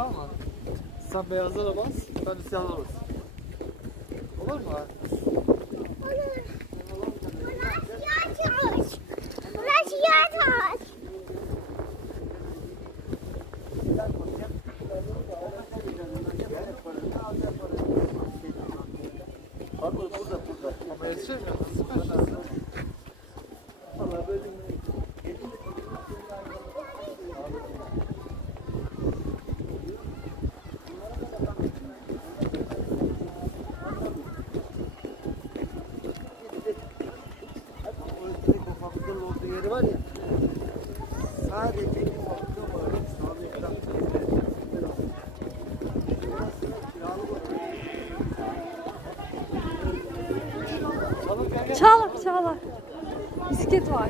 tamam mı? Sen beyazlara bas, ben de siyahlara bas. Olur mu? Olur. Burası yataş. Burası yataş. Bak burada. Ama yetişemiyor. Süper. Vallahi böyle fabrikanın olduğu yeri var ya. Sadece bir fabrika var. Çağla. Bisiklet var.